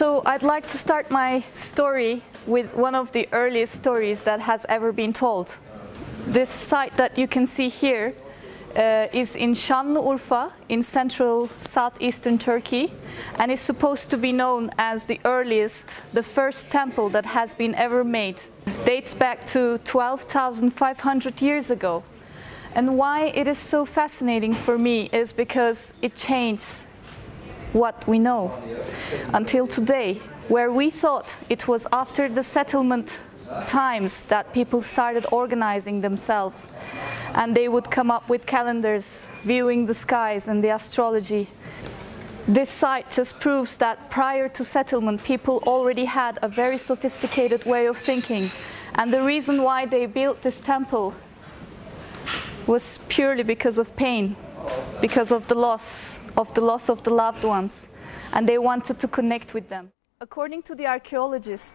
So I'd like to start my story with one of the earliest stories that has ever been told. This site that you can see here is in Şanlıurfa in central southeastern Turkey, and is supposed to be known as the earliest, the first temple that has been ever made. It dates back to 12,500 years ago. And why it is so fascinating for me is because it changed what we know until today, where we thought it was after the settlement times that people started organizing themselves, and they would come up with calendars, viewing the skies and the astrology. This site just proves that prior to settlement, people already had a very sophisticated way of thinking, and the reason why they built this temple was purely because of pain, because of the loss of the loved ones, and they wanted to connect with them. According to the archaeologist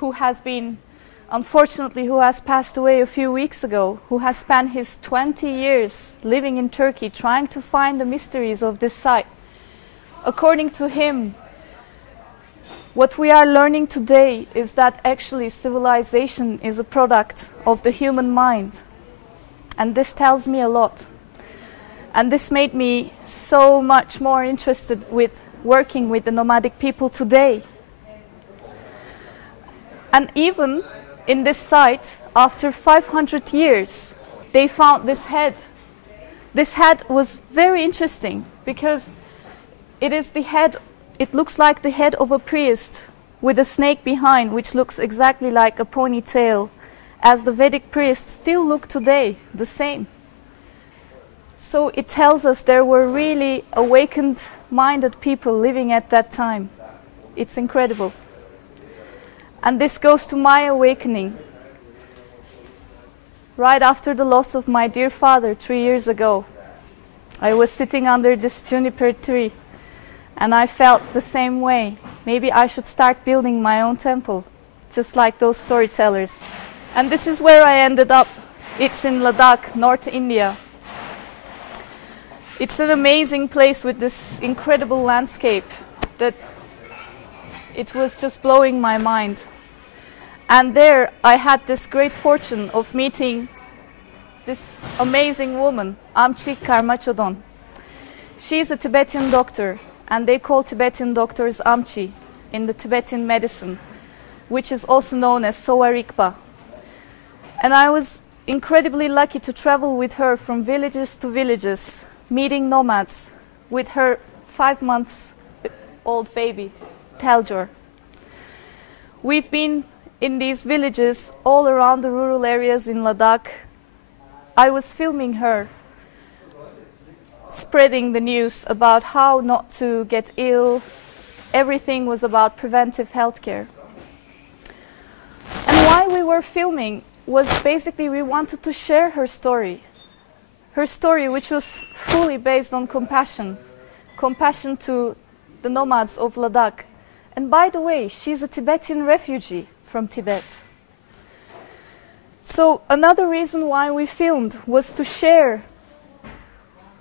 who has passed away a few weeks ago, who has spent his 20 years living in Turkey trying to find the mysteries of this site, according to him, what we are learning today is that actually civilization is a product of the human mind. And this tells me a lot. And this made me so much more interested with working with the nomadic people today. And even in this site, after 500 years, they found this head. This head was very interesting because it is the head, it looks like the head of a priest with a snake behind, which looks exactly like a ponytail, as the Vedic priests still look today, the same. So it tells us there were really awakened-minded people living at that time. It's incredible. And this goes to my awakening. Right after the loss of my dear father 3 years ago, I was sitting under this juniper tree, and I felt the same way. Maybe I should start building my own temple, just like those storytellers. And this is where I ended up. It's in Ladakh, North India. It's an amazing place with this incredible landscape that it was just blowing my mind. And there I had this great fortune of meeting this amazing woman, Amchi Karmachodon. She's a Tibetan doctor, and they call Tibetan doctors Amchi in the Tibetan medicine, which is also known as Sowarikpa. And I was incredibly lucky to travel with her from villages to villages, meeting nomads with her 5-month-old baby, Taljor. We've been in these villages all around the rural areas in Ladakh. I was filming her, spreading the news about how not to get ill. Everything was about preventive healthcare. And why we were filming was basically we wanted to share her story. Her story, which was fully based on compassion to the nomads of Ladakh. And by the way, she's a Tibetan refugee from Tibet. So another reason why we filmed was to share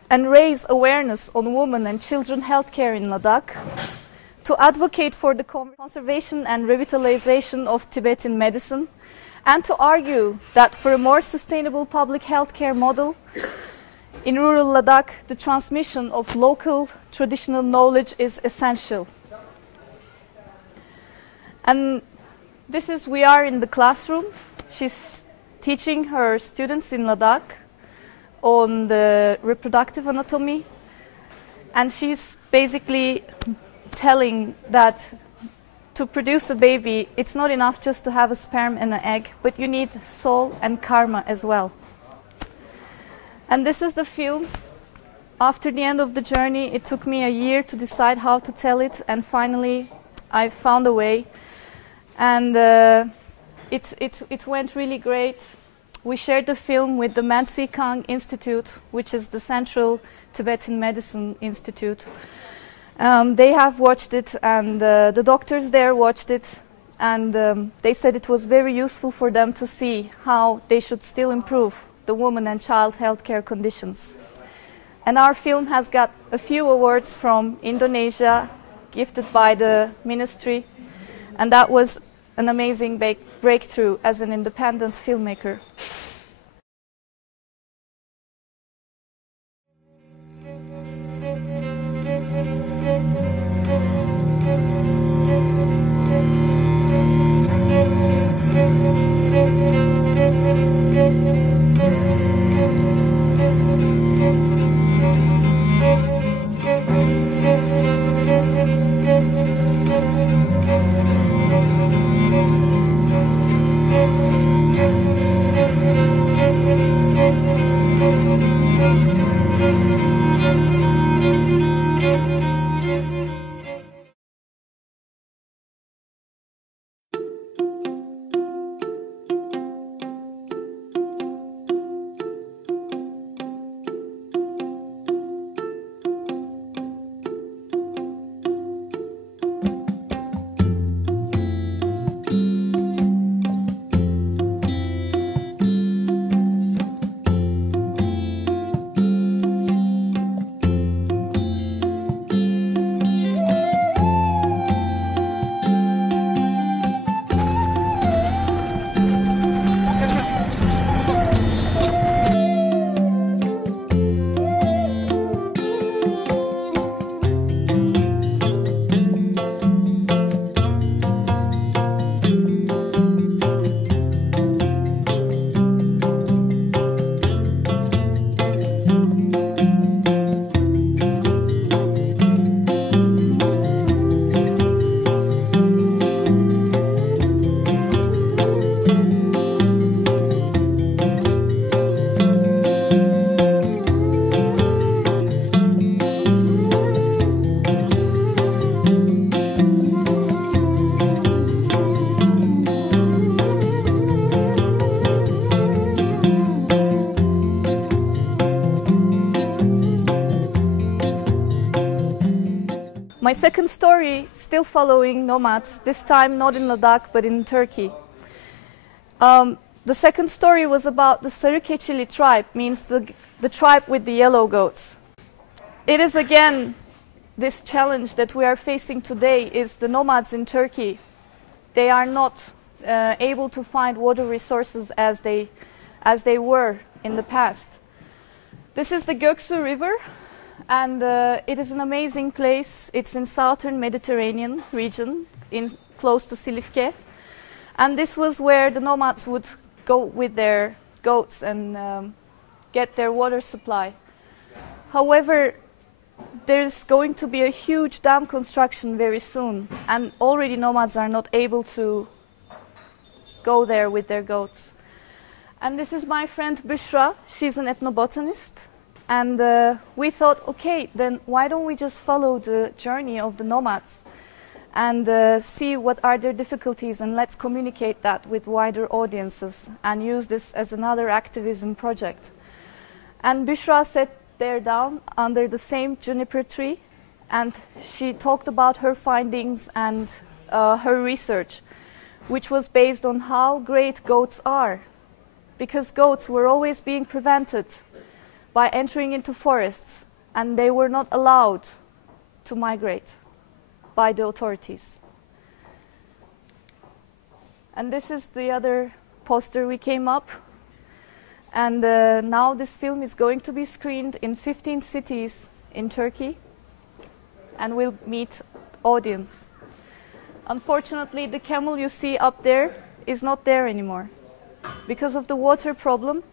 and raise awareness on women and children healthcare in Ladakh, to advocate for the conservation and revitalization of Tibetan medicine, and to argue that for a more sustainable public healthcare model in rural Ladakh, the transmission of local traditional knowledge is essential. And we are in the classroom. She's teaching her students in Ladakh on the reproductive anatomy, and she's basically telling that to produce a baby, it's not enough just to have a sperm and an egg, but you need soul and karma as well. And this is the film. After the end of the journey, it took me a year to decide how to tell it, and finally I found a way. And it went really great. We shared the film with the Mansi Kang Institute, which is the Central Tibetan Medicine Institute. They have watched it, and the doctors there watched it, and they said it was very useful for them to see how they should still improve the woman and child healthcare conditions. And our film has got a few awards from Indonesia, gifted by the ministry, and that was an amazing breakthrough as an independent filmmaker. My second story, still following nomads, this time not in Ladakh but in Turkey. The second story was about the Sarıkeçili tribe, means the tribe with the yellow goats. It is again this challenge that we are facing today is the nomads in Turkey. They are not able to find water resources as they were in the past. This is the Göksu River, and it is an amazing place. It's in southern Mediterranean region, close to Silifke. And this was where the nomads would go with their goats and get their water supply. However, there's going to be a huge dam construction very soon, and already nomads are not able to go there with their goats. And this is my friend Büşra. She's an ethnobotanist. And we thought, okay, then why don't we just follow the journey of the nomads and see what are their difficulties, and let's communicate that with wider audiences and use this as another activism project. And Büşra sat there down under the same juniper tree, and she talked about her findings and her research, which was based on how great goats are, because goats were always being prevented by entering into forests, and they were not allowed to migrate by the authorities. And this is the other poster we came up. And now this film is going to be screened in 15 cities in Turkey and will meet audience. Unfortunately, the camel you see up there is not there anymore. Because of the water problem,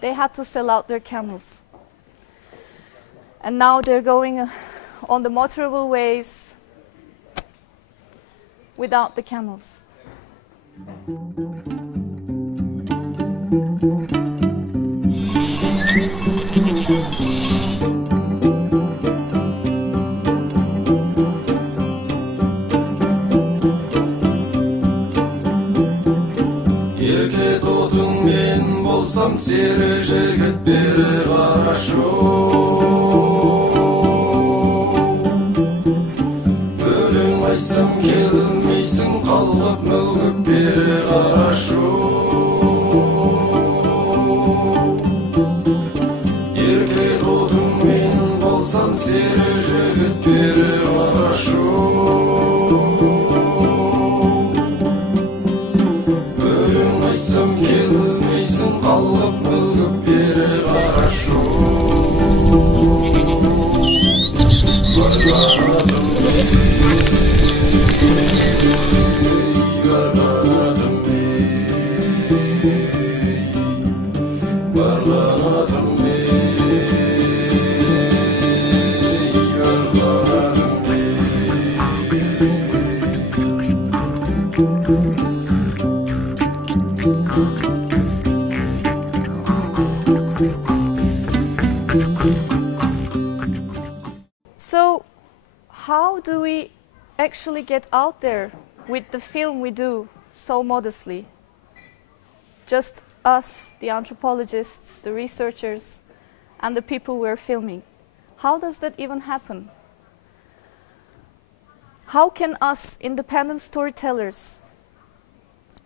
they had to sell out their camels. And now they're going on the motorable ways without the camels. Ерке тотың мен болсам, сері жігіт бері қарашу. Айтсам келмейсің, қалғып мүлгіп бері қарашу. Ерке тотың мен болсам, сері жігіт бері қарашу. So, how do we actually get out there with the film we do so modestly? Just us, the anthropologists, the researchers, and the people we're filming. How does that even happen? How can us independent storytellers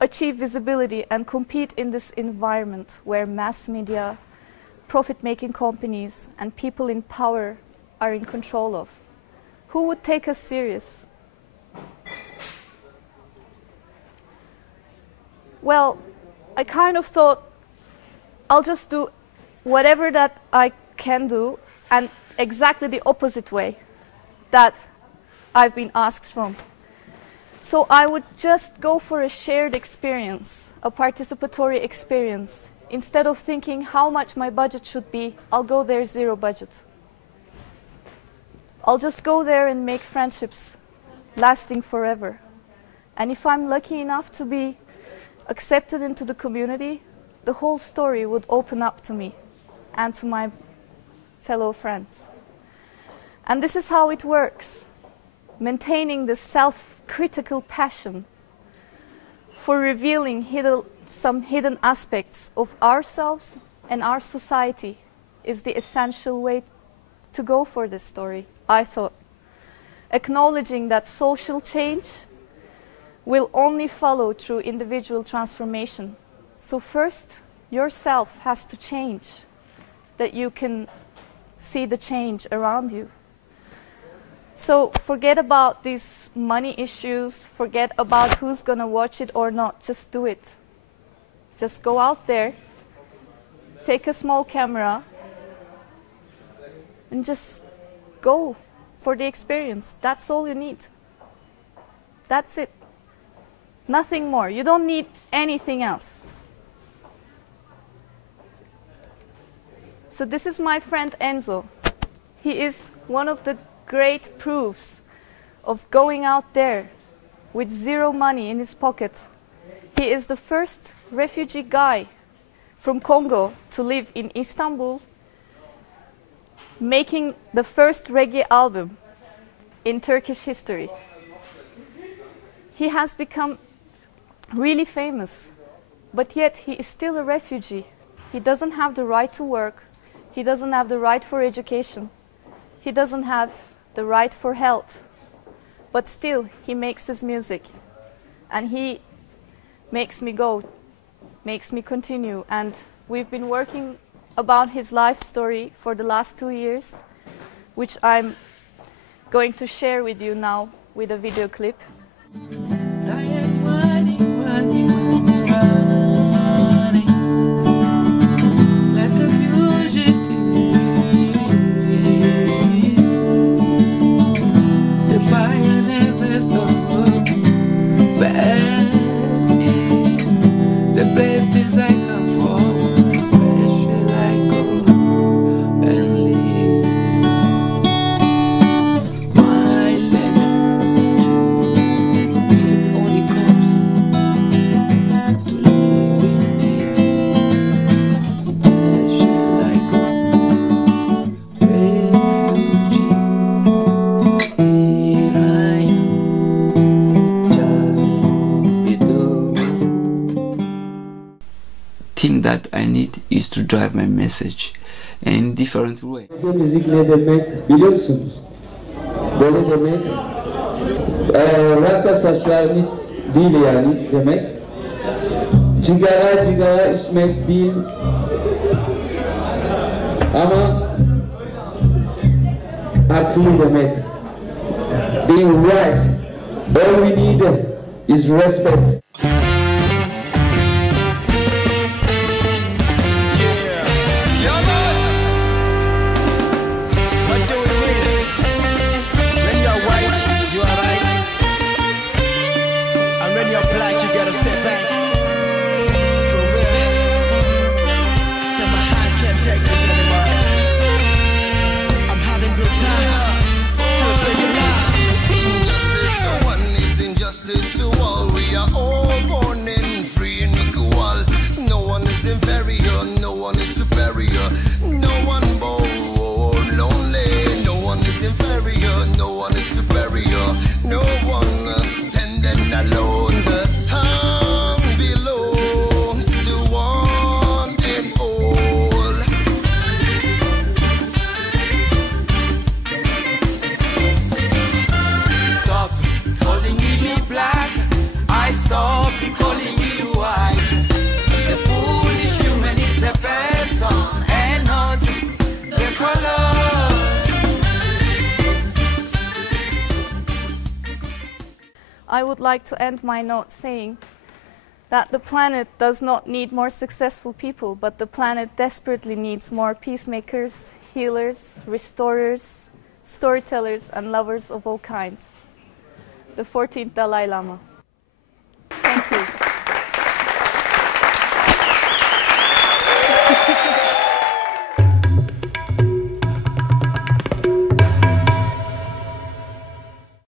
achieve visibility and compete in this environment where mass media, profit-making companies, and people in power are in control of? Who would take us serious? Well, I kind of thought I'll just do whatever that I can do, and exactly the opposite way that I've been asked from. So I would just go for a shared experience, a participatory experience. Instead of thinking how much my budget should be, I'll go there zero budget. I'll just go there and make friendships lasting forever. And if I'm lucky enough to be accepted into the community, the whole story would open up to me and to my fellow friends. And this is how it works, maintaining the self-critical passion for revealing some hidden aspects of ourselves and our society is the essential way to go for this story, I thought. Acknowledging that social change will only follow through individual transformation. So first, yourself has to change, that you can see the change around you. So forget about these money issues, forget about who's gonna watch it or not, just do it. Just go out there, take a small camera, and just go for the experience. That's all you need. That's it. Nothing more. You don't need anything else. So this is my friend Enzo. He is one of the great proofs of going out there with zero money in his pocket. He is the first refugee guy from Congo to live in Istanbul, making the first reggae album in Turkish history. He has become really famous, but yet he is still a refugee. He doesn't have the right to work. He doesn't have the right for education. He doesn't have the right for health. But still, he makes his music. And he makes me go, makes me continue. And we've been working about his life story for the last 2 years, which I'm going to share with you now with a video clip. Thing that I need is to drive my message in different way. Müzik ne demek biliyor musunuz? Böyle demek rasta saçlarını değil yani demek. Cigara içmek değil ama akıllı demek. Being right. All we need is respect. No one is inferior, no one is superior, no one bold. I would like to end my note saying that the planet does not need more successful people, but the planet desperately needs more peacemakers, healers, restorers, storytellers, and lovers of all kinds. The 14th Dalai Lama.